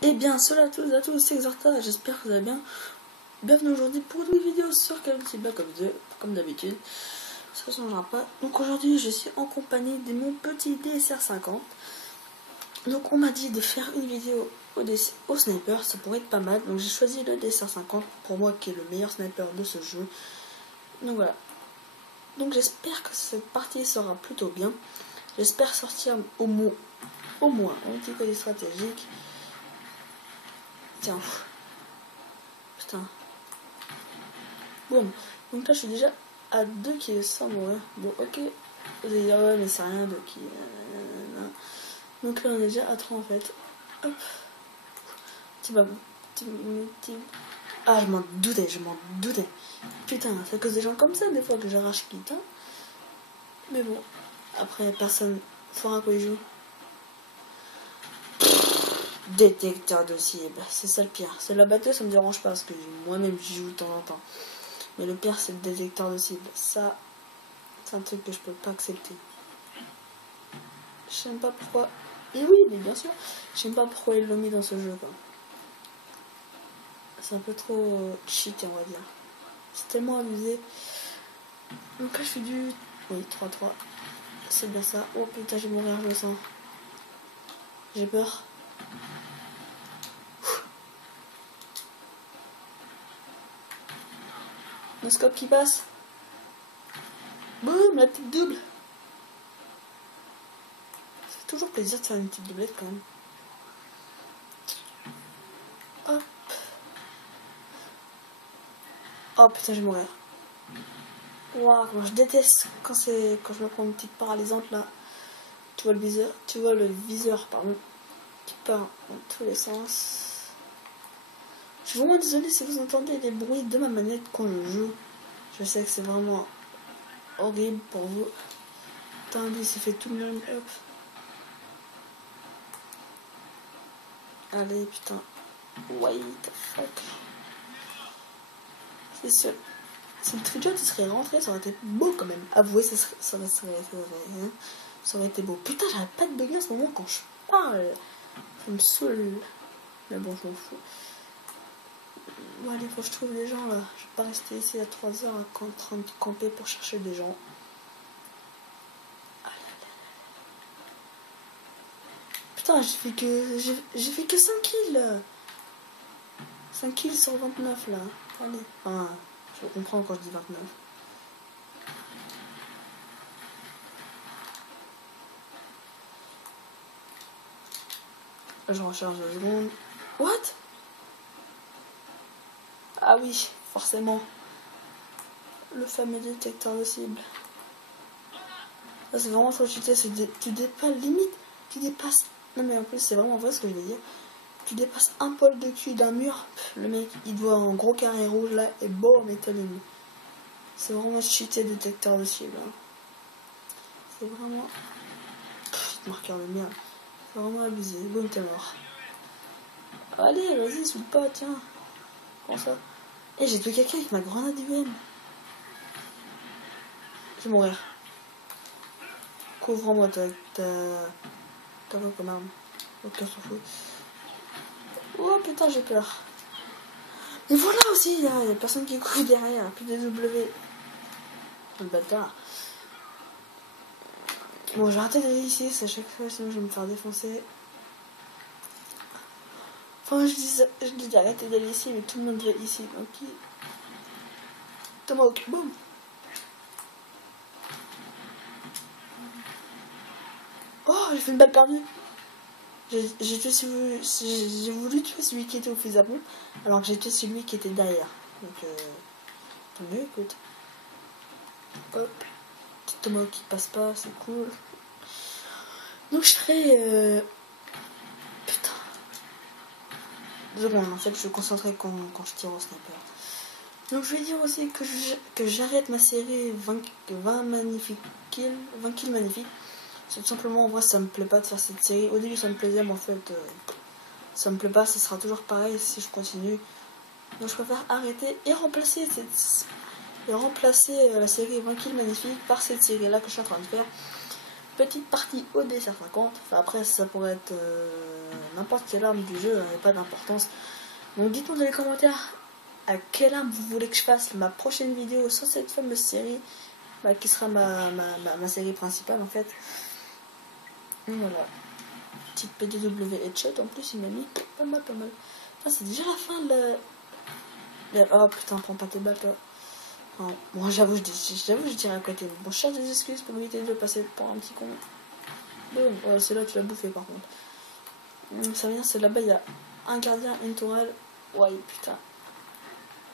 Eh bien, cela à tous, c'est Xarta, j'espère que vous allez bien. Bienvenue aujourd'hui pour une nouvelle vidéo sur Calvin Black comme d'habitude. Ça ne changera pas. Donc aujourd'hui, je suis en compagnie de mon petit DSR50. Donc on m'a dit de faire une vidéo au sniper, ça pourrait être pas mal. Donc j'ai choisi le DSR50 pour moi qui est le meilleur sniper de ce jeu. Donc voilà. Donc j'espère que cette partie sera plutôt bien. J'espère sortir au moins un petit côté stratégique. Tiens. Putain. Boum. Donc là je suis déjà à 2 kills sans mourir. Bon ok. Vous allez dire ouais mais c'est rien 2 kills. Donc là on est déjà à 3 en fait. Hop. Ah je m'en doutais. Putain, c'est à cause des gens comme ça des fois que j'arrache quitte. Hein. Mais bon. Après personne fera quoi il joue. Détecteur de cible, c'est ça le pire. C'est la batteuse, ça me dérange pas parce que moi-même j'y joue de temps en temps. Mais le pire c'est le détecteur de cible. Ça, c'est un truc que je peux pas accepter. Je sais même pas pourquoi. Et oui, mais bien sûr. Je sais même pas pourquoi ils l'ont mis dans ce jeu quoi. C'est un peu trop cheaté on va dire. C'est tellement amusé. Donc là je suis du. Oui, 3-3. C'est bien ça. Oh putain, je vais mourir, je le sens. J'ai peur. Le scope qui passe. Boum, la petite double. Ça fait toujours plaisir de faire une petite doublette quand même. Hop. Oh putain, je vais mourir. Waouh, je déteste quand je me prends une petite paralysante là. Tu vois le viseur pardon, qui part dans tous les sens. Je suis vraiment désolée si vous entendez les bruits de ma manette quand je joue. Je sais que c'est vraiment horrible pour vous. Putain, lui, il s'est fait tout le monde. Hop. Allez, putain. What the fuck. C'est sûr. Si le trickshot il serait rentré, ça aurait été beau quand même. Avouez, ça aurait été beau. Putain, j'arrête pas de bugger en ce moment quand je parle. Ça me saoule. Mais bon, je m'en fous. Bon, allez, faut que je trouve des gens là. Je vais pas rester ici à 3 heures en train de camper pour chercher des gens. Putain, j'ai fait que 5 kills. 5 kills sur 29 là. Allez. Enfin, je comprends quand je dis 29. Je recharge 2 secondes. What? Ah oui, forcément. Le fameux détecteur de cible. Ça c'est vraiment trop cheaté. Tu dépasses limite. Tu dépasses. Non mais en plus c'est vraiment vrai ce que je veux dire. Tu dépasses un poil de cul d'un mur. Le mec il doit un gros carré rouge là et boum et t'allume. C'est vraiment cheaté détecteur de cible. Hein. C'est vraiment. Marqueur de merde. C'est vraiment abusé. Boum t'es mort. Allez vas-y saute pas tiens. Comment ça? Et j'ai tué quelqu'un avec ma grenade UM. Je vais mourir. Couvre-moi t'as quoi comme arme? Ok, on s'en fout. Oh putain, j'ai peur. Mais voilà aussi, il y a personne qui couvre derrière. Plus des W. Le bâtard. Bon, j'ai arrêté d'aller ici, c'est à chaque fois, sinon je vais me faire défoncer. Enfin, je dis d'arrêter d'aller ici, mais tout le monde va ici. Donc, Tomahawk, boum. Oh, j'ai fait une balle perdue. J'ai voulu tuer celui qui était au fusil à pompe, alors que j'ai tué celui qui était derrière. Donc, tant mieux, écoute. Hop. Petit Tomahawk qui passe pas, c'est cool. Donc, je ferai. Putain. 2 secondes, en fait, je suis concentré quand je tire au sniper. Donc, je vais dire aussi que j'arrête ma série 20 magnifiques kills, 20 kills magnifiques. C'est tout simplement, en vrai, ça me plaît pas de faire cette série. Au début, ça me plaisait, mais en fait, ça me plaît pas. Ça sera toujours pareil si je continue. Donc, je préfère arrêter et remplacer la série 20 kills magnifiques par cette série-là que je suis en train de faire. Petite partie au DSR50. Enfin, après, ça pourrait être n'importe quelle arme du jeu, n'a pas d'importance. Donc dites-moi dans les commentaires à quelle arme vous voulez que je fasse ma prochaine vidéo sur cette fameuse série, qui sera ma série principale en fait. Et voilà. Petite PDW headshot en plus, il m'a mis pas mal. Ah, c'est déjà la fin de la... Oh putain, prends pas tes balles toi. Non. Bon, j'avoue, je dirais à côté. Bon, je cherche des excuses pour éviter de passer pour un petit con. Boum. Ouais, c'est là tu l'as bouffé par contre. Ça veut dire c'est là-bas, il y a un gardien, une tourelle. Ouais, putain.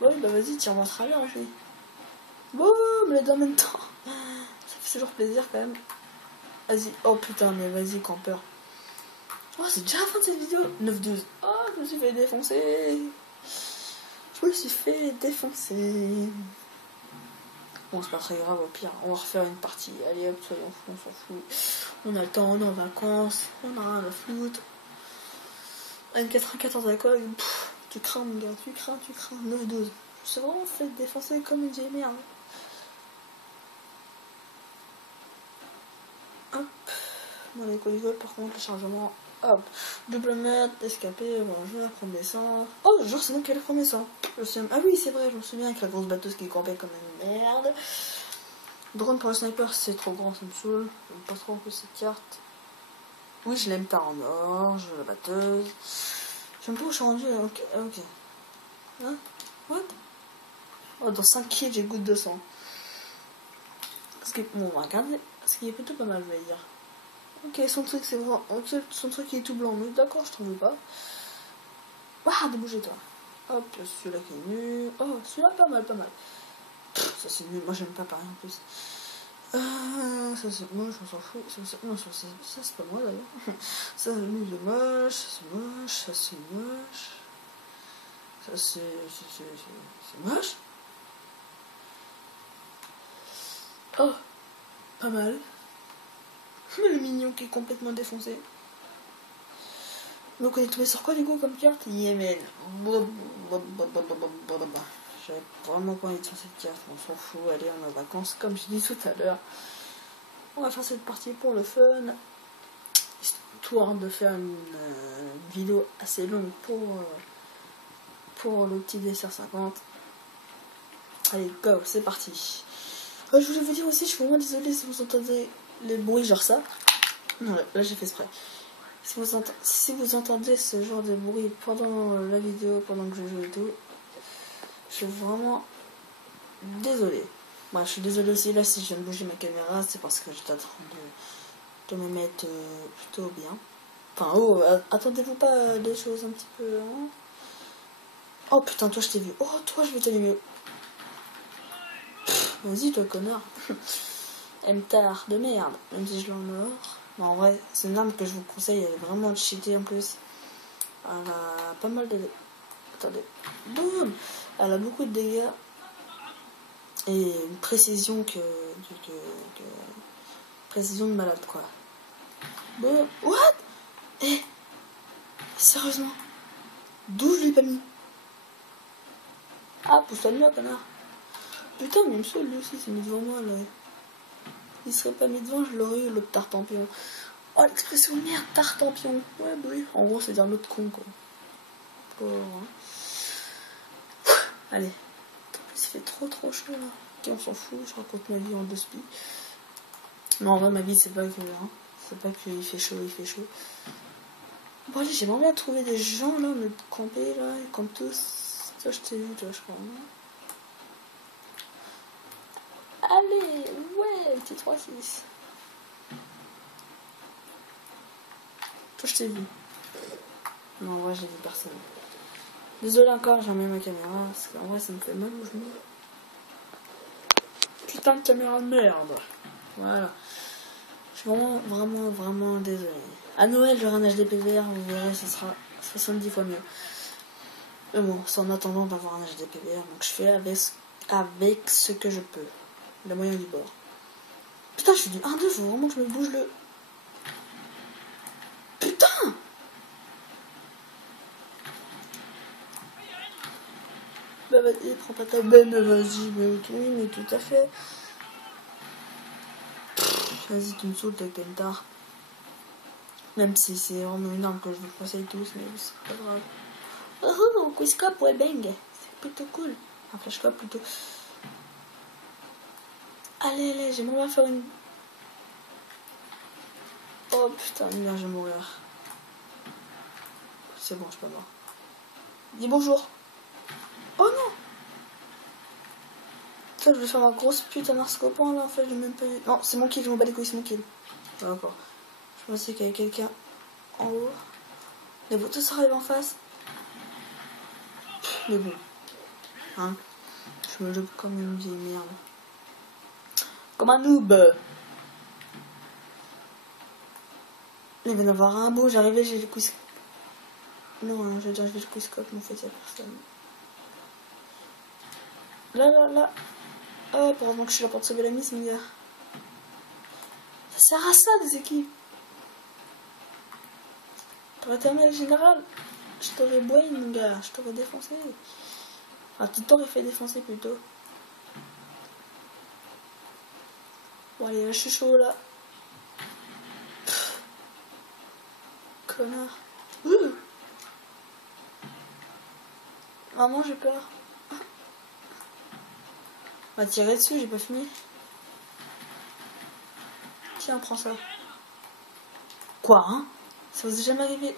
Ouais, bah vas-y, tire-moi à travers, en fait. Boum, les deux en même temps. Ça fait toujours plaisir quand même. Vas-y. Oh putain, mais vas-y, campeur. Oh, c'est déjà la fin de cette vidéo. 9-12. Oh, je me suis fait défoncer. Bon, c'est pas très grave, au pire. On va refaire une partie. Allez hop, soyons fous, on s'en fout. On a le temps, on est en vacances. On a rien à foutre. À une 94 à quoi? Tu crains, mon gars, tu crains. 9-12. Je suis vraiment fait défoncer comme une vieille merde. Hop. Dans les colis, par contre, le chargement. Hop. Double mètre, escapé, bonjour, prendre l'essence. Oh, genre, c'est moi qui allais prendre l'essence. Ah oui, c'est vrai, je me souviens avec la grosse batteuse qui campait comme une merde. Drone pour le sniper, c'est trop grand, ça me saoule. J'aime pas trop un peu cette carte. Oui, je l'aime pas en orge, la batteuse. J'aime pas où je suis rendu. Ok. Hein? What? Oh, dans 5 kills, j'ai goût de 200. Parce que, bon, on va regarder. Parce qu'il est plutôt pas mal, je vais dire. Ok, son truc, c'est vraiment. Ok, son truc, il est tout blanc. Mais d'accord, je t'en veux pas. Waouh, débouchez-toi. Hop, celui-là qui est nul. Oh, celui-là, pas mal. Ça, c'est nul. Moi, j'aime pas pareil en plus. Ça, c'est moche, on s'en fout. Non, ça, c'est pas moi d'ailleurs. Ça, c'est moche. Ça, c'est moche. Ça, c'est moche. Oh, pas mal. Le mignon qui est complètement défoncé. Donc on est tombé sur quoi du coup comme carte? Yémen. J'avais vraiment pas envie de faire cette carte, on s'en fout, allez on est en vacances comme je dis tout à l'heure. On va faire cette partie pour le fun. Histoire de faire une vidéo assez longue pour le petit DR50. Allez go, c'est parti. Je voulais vous dire aussi, je suis vraiment désolée si vous entendez les bruits genre ça. Non, là j'ai fait exprès. Si vous entendez ce genre de bruit pendant la vidéo, pendant que je joue et tout, je suis vraiment désolée. Moi, je suis désolée aussi là si je viens de bouger ma caméra, c'est parce que j'étais en train de me mettre plutôt bien. Enfin, oh, attendez-vous pas des choses un petit peu. Hein. Oh putain, toi je t'ai vu. Oh, toi je vais t'aller mieux. Vas-y, toi connard. M-tard de merde, même si je l'en mort. Bon, en vrai, c'est une arme que je vous conseille, elle est vraiment cheatée en plus. Elle a pas mal de... Attendez. Boum. Elle a beaucoup de dégâts. Et une précision précision de malade, quoi. Boum. What? Sérieusement? D'où je l'ai pas mis? Ah, pousse-toi de moi, connard. Putain, mais il me saoule lui aussi, c'est mis devant moi, là. Il serait pas mis devant, je l'aurais eu, l'autre tartampion. Oh, l'expression merde, tartampion. Ouais, bah oui. En gros, c'est dire l'autre con, quoi. Hein. Allez. En plus, il fait trop chaud, là. Ok, on s'en fout, je raconte ma vie en 2 spies. Non, en vrai, ma vie, c'est pas que... Hein. C'est pas qu'il fait chaud, Bon, allez, j'aimerais bien trouver des gens, là, me camper, là. Ils campent tous. Toi, je t'ai vu, toi, je crois. Allez, ouais, petit 3-6. Toi, je t'ai vu. Non, en vrai, j'ai vu personne. Désolé encore, j'ai remis ma caméra, parce qu'en vrai, ça me fait mal au genou. Putain de caméra de merde. Voilà. Je suis vraiment désolé. À Noël, j'aurai un HD PVR, vous verrez, ce sera 70 fois mieux. Mais bon, c'est en attendant d'avoir un HD PVR, donc je fais avec ce que je peux. Les moyens du bord. Putain, je suis du 1-2, faut vraiment que je me bouge le... Putain! Bah vas-y, prends pas ta benne, vas-y, mais oui, mais tout à fait. Vas-y, tu me sautes avec tes tard. Même si c'est vraiment une arme que je vous conseille tous, mais c'est pas grave. Oh, Quickscope Wellbang, c'est plutôt cool. Un flashcope plutôt. Allez, j'aimerais bien faire une... Oh putain, merde, je vais mourir. C'est bon, je suis pas mort. Dis bonjour. Oh non. Ça, je vais faire ma grosse putain d'arscopan là, en fait, j'ai même pas eu... Non, c'est mon kill, je m'en bats les couilles, c'est mon kill. D'accord. Je pensais qu'il y avait quelqu'un en haut. Les voitures tous arrivent en face. Mais bon. Hein. Je me joue comme une vieille merde. Comme un noob. Il va y en avoir un beau, j'arrivais, j'ai le quiz. Non, hein, j'ai le quizscope, mais en fait, il y a personne. Là. Oh, heureusement que je suis là pour te sauver la mise, mon gars. Ça sert à ça, des équipes. T'aurais terminé le général. Je t'aurais boyé, mon gars. Je t'aurais défoncé. Enfin, tu t'aurais fait défoncer plutôt. Bon, allez, là, je suis chaud, là. Pff. Connard. Maman, j'ai peur. On va tirer dessus, j'ai pas fini. Tiens, prends ça. Quoi, hein? Ça vous est jamais arrivé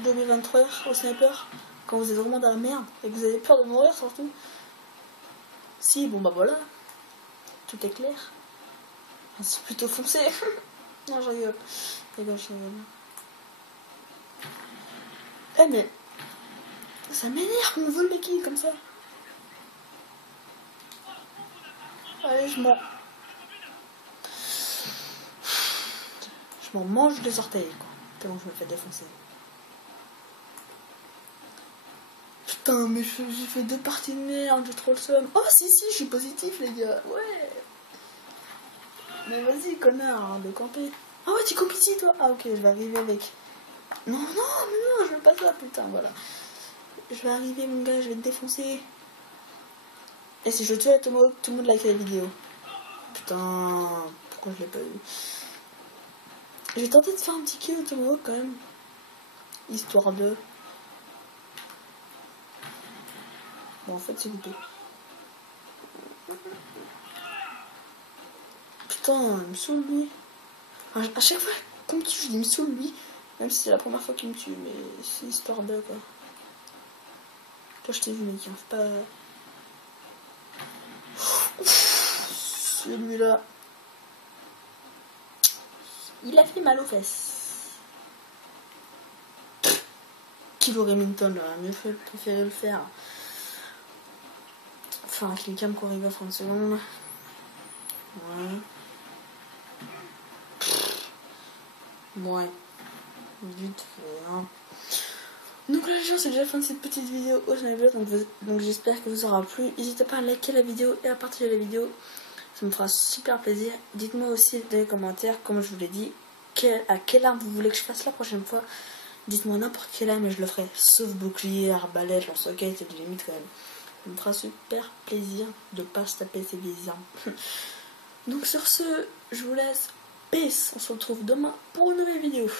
de 23 heures au sniper quand vous êtes vraiment dans la merde et que vous avez peur de mourir surtout? Si, bon bah voilà. Tout est clair. Enfin, c'est plutôt foncé. Non, je rigole. Je rigole. Eh mais... Ça m'énerve qu'on me vole mes kills comme ça. Allez, je m'en mange les orteils, quoi. Tellement je me fais défoncer. Putain, mais j'ai fait 2 parties de merde, j'ai trop le seum. Oh, si, je suis positif, les gars. Ouais. Mais vas-y, connard, de camper. Ah ouais, tu campes ici, toi? Ah, ok, je vais arriver avec. Non, je veux pas ça, putain, voilà. Je vais arriver, mon gars, je vais te défoncer. Et si je tue à tout le monde like la vidéo. Putain, pourquoi je l'ai pas eu? Je vais tenter de faire un petit kill au tomahawk quand même. Histoire de... Bon, en fait, c'est loupé. Putain, il me saoule lui. Enfin, à chaque fois qu'on me tue, je dis il me saoule lui. Même si c'est la première fois qu'il me tue, mais c'est histoire de quoi. Toi, je t'ai vu, mec, hein, c'est pas... Celui-là... Il a fait mal aux fesses. Kilo Remington, là, mieux fait préféré le faire. Enfin, quelqu'un me corrige à 30 secondes. Ouais. Ouais. Vite fait, hein. Donc là, les gens, c'est déjà la fin de cette petite vidéo au Sniper. Donc j'espère que vous aura plu. N'hésitez pas à liker la vidéo et à partager la vidéo. Ça me fera super plaisir. Dites-moi aussi dans les commentaires, comme je vous l'ai dit, à quelle arme vous voulez que je fasse la prochaine fois. Dites-moi n'importe quelle arme et je le ferai. Sauf bouclier, arbalète, lance-roquette et des limites quand même. Ça me fera super plaisir de pas se taper ces vieilles armes. Donc sur ce, je vous laisse. Peace. On se retrouve demain pour une nouvelle vidéo.